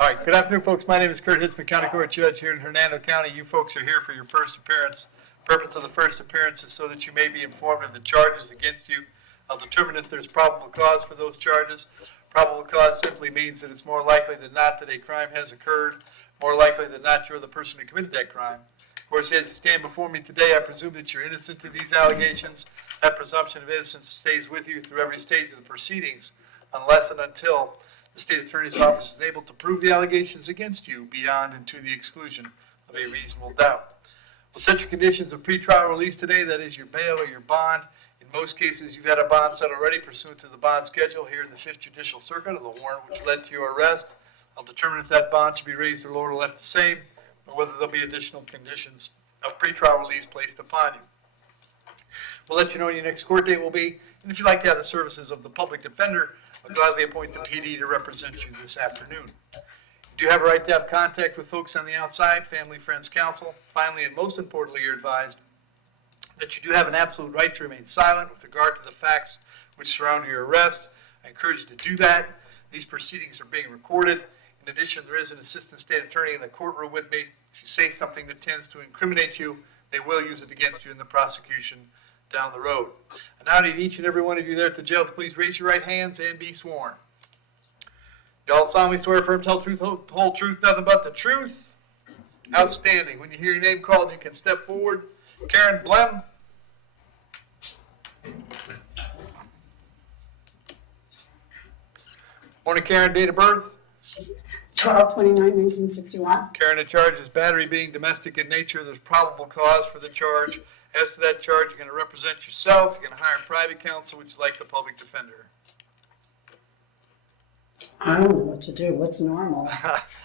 All right, good afternoon, folks. My name is Kurt Hitzemann, County Court Judge here in Hernando County. You folks are here for your first appearance. Purpose of the first appearance is so that you may be informed of the charges against you. I'll determine if there's probable cause for those charges. Probable cause simply means that it's more likely than not that a crime has occurred, more likely than not you're the person who committed that crime. Of course, as you stand before me today, I presume that you're innocent of these allegations. That presumption of innocence stays with you through every stage of the proceedings, unless and until the State Attorney's Office is able to prove the allegations against you beyond and to the exclusion of a reasonable doubt. We'll set your conditions of pretrial release today, that is your bail or your bond. In most cases, you've had a bond set already pursuant to the bond schedule here in the 5th Judicial Circuit of the warrant which led to your arrest. I'll determine if that bond should be raised or lowered or left the same, or whether there'll be additional conditions of pretrial release placed upon you. We'll let you know when your next court date will be, and if you'd like to have the services of the public defender, I'll gladly appoint the PD to represent you this afternoon. You do have a right to have contact with folks on the outside, family, friends, counsel. Finally, and most importantly, you're advised that you do have an absolute right to remain silent with regard to the facts which surround your arrest. I encourage you to do that. These proceedings are being recorded. In addition, there is an assistant state attorney in the courtroom with me. If you say something that tends to incriminate you, they will use it against you in the prosecution down the road. And now I need each and every one of you there at the jail to please raise your right hands and be sworn. You all solemnly swear affirm, tell the truth, whole truth, nothing but the truth. Outstanding. When you hear your name called, you can step forward. Karen Blem. Morning, Karen. Date of birth? 12/29/1961. Karen, the charge is battery being domestic in nature. There's probable cause for the charge. As to that charge, you're going to represent yourself. You're going to hire private counsel. Would you like the public defender? I don't know what to do. What's normal?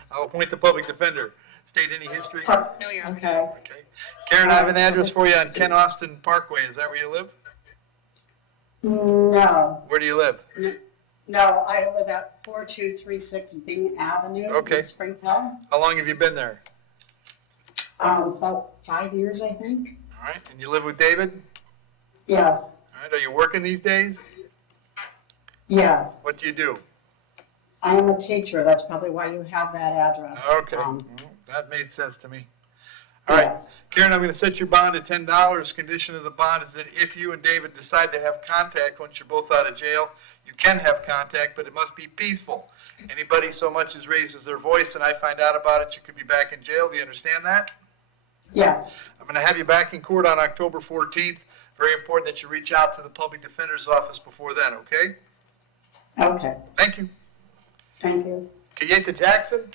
I'll appoint the public defender. State any history? No, you're okay. Okay. Karen, I have an address for you on 10 Austin Parkway. Is that where you live? No. Where do you live? No, I live at 4236 Bing Avenue in Spring Hill. How long have you been there? About 5 years, I think. All right. And you live with David? Yes. All right. Are you working these days? Yes. What do you do? I am a teacher. That's probably why you have that address. Okay. That made sense to me. All right. Yes. Karen, I'm going to set your bond at $10. Condition of the bond is that if you and David decide to have contact once you're both out of jail, you can have contact, but it must be peaceful. Anybody so much as raises their voice and I find out about it, you could be back in jail. Do you understand that? Yes. I'm going to have you back in court on October 14th. Very important that you reach out to the public defender's office before then, okay? Okay. Thank you. Thank you. Kayeta Jackson?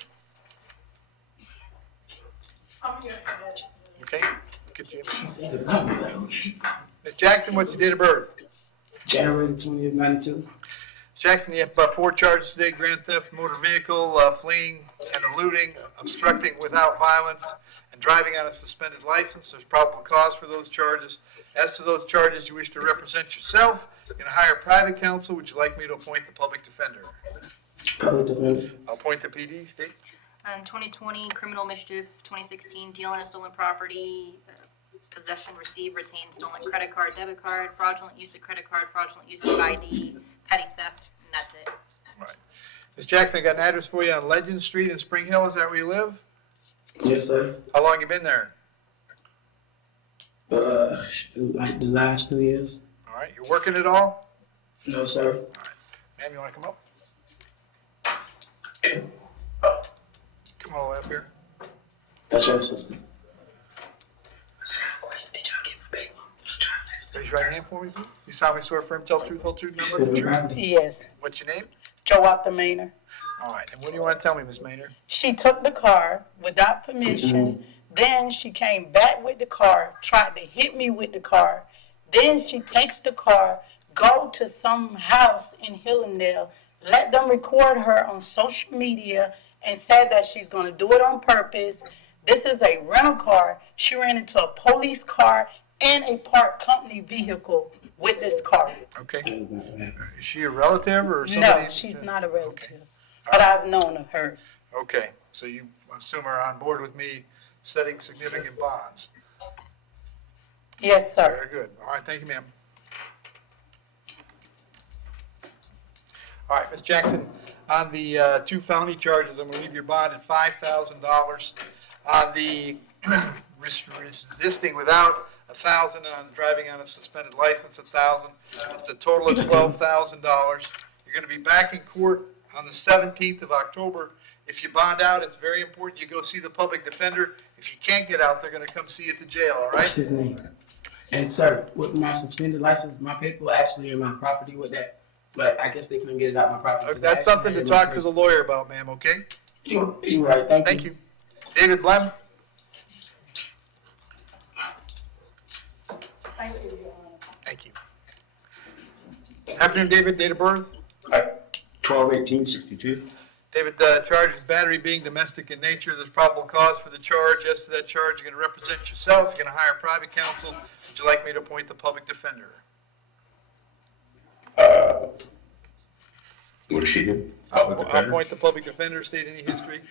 Okay. Get you in. Ms. Jackson, what's your date of birth? January 20th, 92. Jackson, you have 4 charges today: grand theft, motor vehicle, fleeing and eluding, obstructing without violence, and driving on a suspended license. There's probable cause for those charges. As to those charges, you wish to represent yourself. You're going to hire private counsel. Would you like me to appoint the public defender? Public defender. I'll appoint the PD. State. 2020, criminal mischief. 2016, dealing in stolen property. Possession, receive, retain stolen credit card, debit card, fraudulent use of credit card, fraudulent use of ID, petty theft, and that's it. Right. Ms. Jackson, I got an address for you on Legend Street in Spring Hill. Is that where you live? Yes, sir. How long you been there? Like the last 2 years. All right. You working at all? No, sir. All right. Ma'am, you want to come up? Come all the way up here. That's your sister. Raise your right hand for me, please. You solemnly swear affirm, tell the truth, whole truth, nothing but the truth. Yes. What's your name? Joetta Maynard. All right. And what do you want to tell me, Miss Maynard? She took the car without permission. Then she came back with the car, tried to hit me with the car. Then she takes the car, go to some house in Hillendale, let them record her on social media, and said that she's going to do it on purpose. This is a rental car. She ran into a police car and a park company vehicle with this car. Okay. Is she a relative or somebody? No, she's not a relative, okay. But I've known of her. Okay. So you assume are on board with me setting significant bonds? Yes, sir. Very good. All right. Thank you, ma'am. All right, Ms. Jackson, On the 2 felony charges, I'm going to leave your bond at $5,000. On the resisting without, 1,000. On driving on a suspended license, 1,000. It's a total of $12,000. You're going to be back in court on the 17th of October. If you bond out, it's very important you go see the public defender. If you can't get out, they're going to come see you at the jail, all right? What's his name? And sir, with my suspended license, my people actually in my property with that, but I guess they couldn't get it out my property. That's something to talk to the lawyer about, ma'am, okay? You're right, thank you. Thank you. David Blem? Thank you. Afternoon, David, date of birth? 12/18/62. David, charges battery being domestic in nature. There's probable cause for the charge. As to that charge, you're going to represent yourself. You're going to hire private counsel. Would you like me to appoint the public defender? What does she do? I'll appoint the public defender. State any history.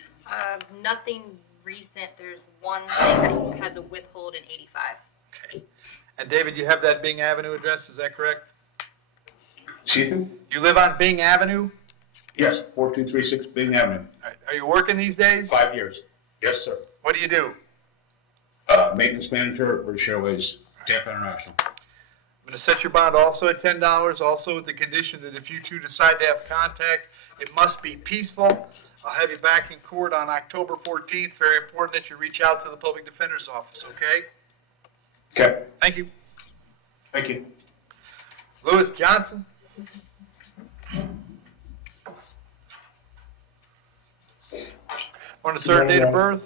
Nothing recent. There's one thing that has a withhold in 85. Okay. And David, you have that Bing Avenue address, is that correct? Excuse me? You live on Bing Avenue? Yes, 4236 Bing Avenue. All right. Are you working these days? 5 years. Yes, sir. What do you do? Maintenance manager at British Airways, Tampa International. I'm going to set your bond also at $10, also with the condition that if you two decide to have contact, it must be peaceful. I'll have you back in court on October 14th. Very important that you reach out to the public defender's office, okay? Okay. Thank you. Thank you. Lewis Johnson. Want to serve date of birth?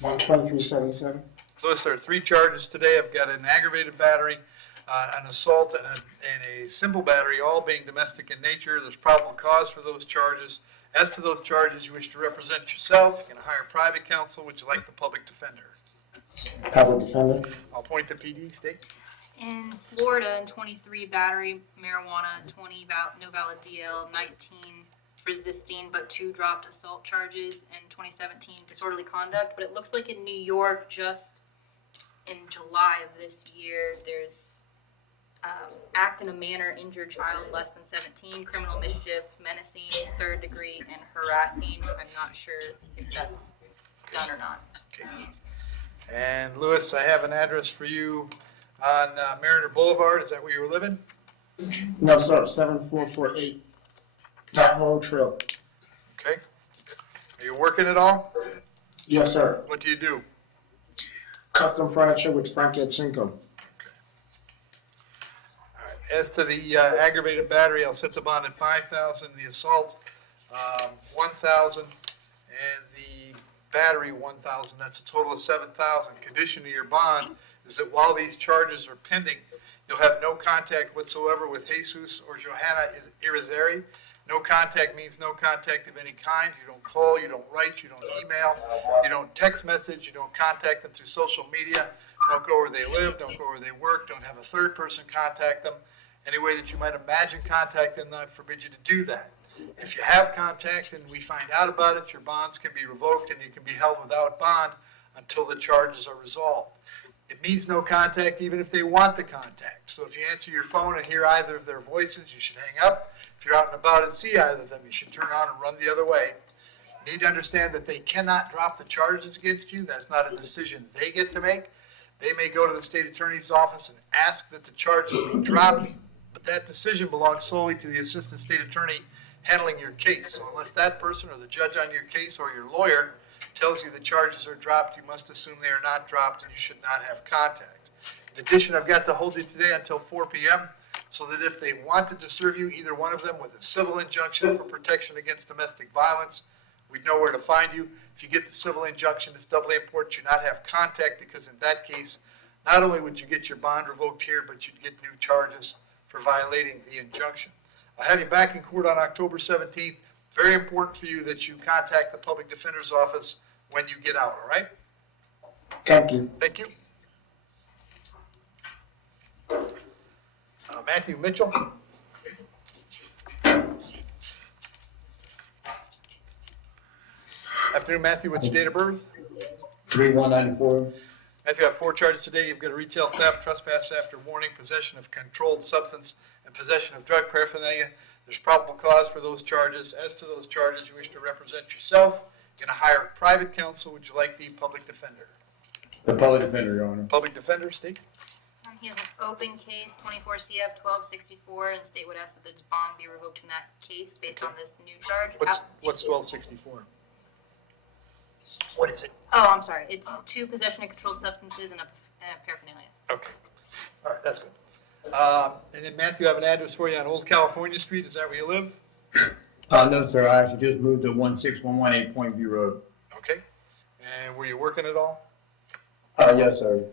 12377. Lewis, there are 3 charges today. I've got an aggravated battery, an assault, and a simple battery, all being domestic in nature. There's probable cause for those charges. As to those charges, you wish to represent yourself. You can hire private counsel. Would you like the public defender? Public defender. I'll point the PD. State. In Florida, in 23 battery, marijuana, 20 no valid DL, 19 resisting, but 2 dropped assault charges, and 2017 disorderly conduct. But it looks like in New York, just in July of this year, there's act in a manner injure child less than 17, criminal mischief, menacing, 3rd degree, and harassing. I'm not sure if that's done or not. Okay. And Lewis, I have an address for you on Mariner Boulevard. Is that where you were living? No, sir, 7448. Navajo Trail. Okay. Are you working at all? Yes, sir. What do you do? Custom furniture with Frank Cinco. As to the aggravated battery, I'll set the bond at $5,000. The assault, $1,000, and the battery, $1,000. That's a total of $7,000. Condition of your bond is that while these charges are pending, you'll have no contact whatsoever with Jesus or Johanna Irizarry. No contact means no contact of any kind. You don't call, you don't write, you don't email, you don't text message, you don't contact them through social media. Don't go where they live, don't go where they work, don't have a 3rd person contact them. Any way that you might imagine contacting them, I forbid you to do that. If you have contact and we find out about it, your bonds can be revoked and you can be held without bond until the charges are resolved. It means no contact even if they want the contact. So if you answer your phone and hear either of their voices, you should hang up. If you're out and about and see either of them, you should turn on and run the other way. You need to understand that they cannot drop the charges against you. That's not a decision they get to make. They may go to the state attorney's office and ask that the charges be dropped, but that decision belongs solely to the assistant state attorney handling your case. So unless that person or the judge on your case or your lawyer tells you the charges are dropped, you must assume they are not dropped and you should not have contact. In addition, I've got to hold you today until 4 p.m. so that if they wanted to serve you, either one of them, with a civil injunction for protection against domestic violence, we'd know where to find you. If you get the civil injunction, it's doubly important you not have contact, because in that case, not only would you get your bond revoked here, but you'd get new charges for violating the injunction. I'll have you back in court on October 17th. Very important for you that you contact the public defender's office when you get out, all right? Thank you. Thank you. Matthew Mitchell. Afternoon, Matthew. What's your date of birth? 3194. Matthew, you have 4 charges today. You've got a retail theft, trespass after warning, possession of controlled substance, and possession of drug paraphernalia. There's probable cause for those charges. As to those charges, you wish to represent yourself. You're going to hire a private counsel. Would you like the public defender? The public defender, Your Honor. Public defender, state. He has an open case, 24 CF 1264, and state would ask that the bond be revoked in that case based on this new charge. What's 1264? What is it? Oh, I'm sorry. It's 2 possession of controlled substances and a paraphernalia. Okay. All right, that's good. And then Matthew, I have an address for you on Old California Street. Is that where you live? No, sir, I actually just moved to 16118 Point View Road. Okay. And were you working at all? Yes, sir. Okay.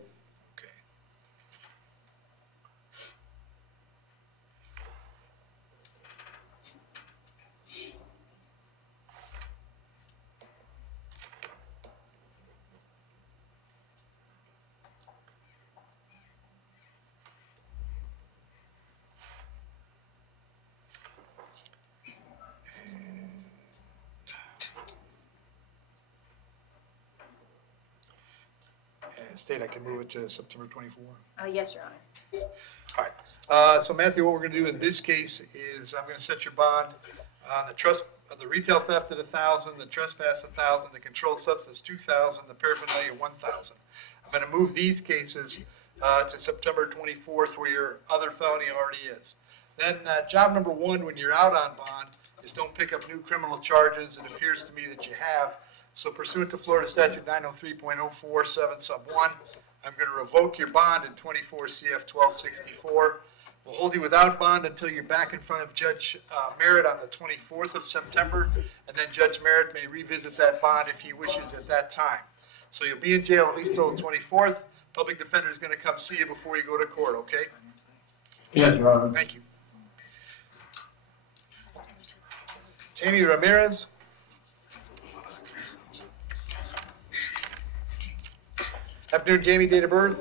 And state, I can move it to September 24. Yes, Your Honor. All right. So Matthew, what we're going to do in this case is I'm going to set your bond on the retail theft at 1,000, the trespass 1,000, the controlled substance 2,000, the paraphernalia 1,000. I'm going to move these cases to September 24th, where your other felony already is. Then job number 1, when you're out on bond, is don't pick up new criminal charges. It appears to me that you have. So pursuant to Florida Statute 903.047 sub 1, I'm going to revoke your bond in 24 CF 1264. We'll hold you without bond until you're back in front of Judge Merritt on the 24th of September, and then Judge Merritt may revisit that bond if he wishes at that time. So you'll be in jail at least till the 24th. Public defender is going to come see you before you go to court, okay? Yes, Your Honor. Thank you. Jamie Ramirez. Afternoon, Jamie, date of birth?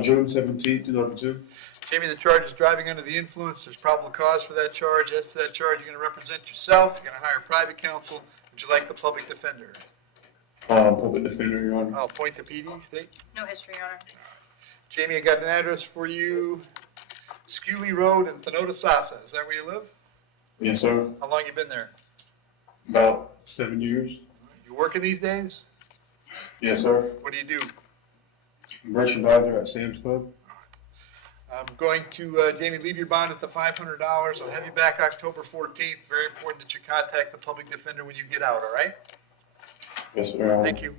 June 17, 2002. Jamie, the charge is driving under the influence. There's probable cause for that charge. As to that charge, you're going to represent yourself. You're going to hire private counsel. Would you like the public defender? Public defender, Your Honor. I'll point to PD, state. No history, Your Honor. Jamie, I got an address for you. Scully Road in Thanota Sasa. Is that where you live? Yes, sir. How long you been there? About 7 years. You working these days? Yes, sir. What do you do? Merchandiser at Sam's Club. I'm going to, Jamie, leave your bond at the $500. I'll have you back October 14th. Very important that you contact the public defender when you get out, all right? Yes, sir. Thank you.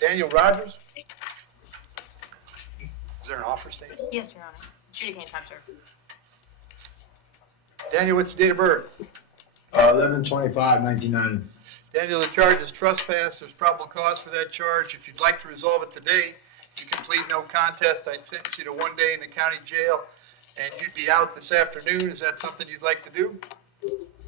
Daniel Rogers? Is there an offer, state? Yes, Your Honor. Shooting anytime, sir. Daniel, what's your date of birth? 11/25/1990. Daniel, the charge is trespass. There's probable cause for that charge. If you'd like to resolve it today, you can plead no contest. I'd sentence you to 1 day in the county jail, and you'd be out this afternoon. Is that something you'd like to do?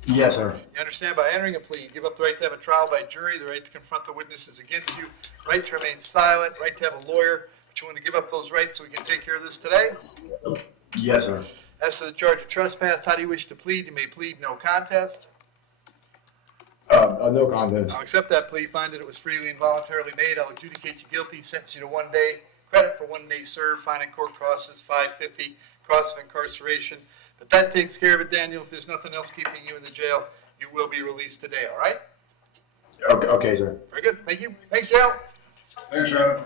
Yes, sir. You understand, by entering a plea, you give up the right to have a trial by jury, the right to confront the witnesses against you, right to remain silent, right to have a lawyer. But you want to give up those rights so we can take care of this today? Yes, sir. As to the charge of trespass, how do you wish to plead? You may plead no contest. No contest. I'll accept that plea, find that it was freely and voluntarily made. I'll adjudicate you guilty, sentence you to 1 day, credit for 1 day served, fine and court costs is $550, cost of incarceration. But that takes care of it, Daniel. If there's nothing else keeping you in the jail, you will be released today, all right? Okay, sir. Very good. Thank you. Thanks, Dale. Thanks, Your Honor.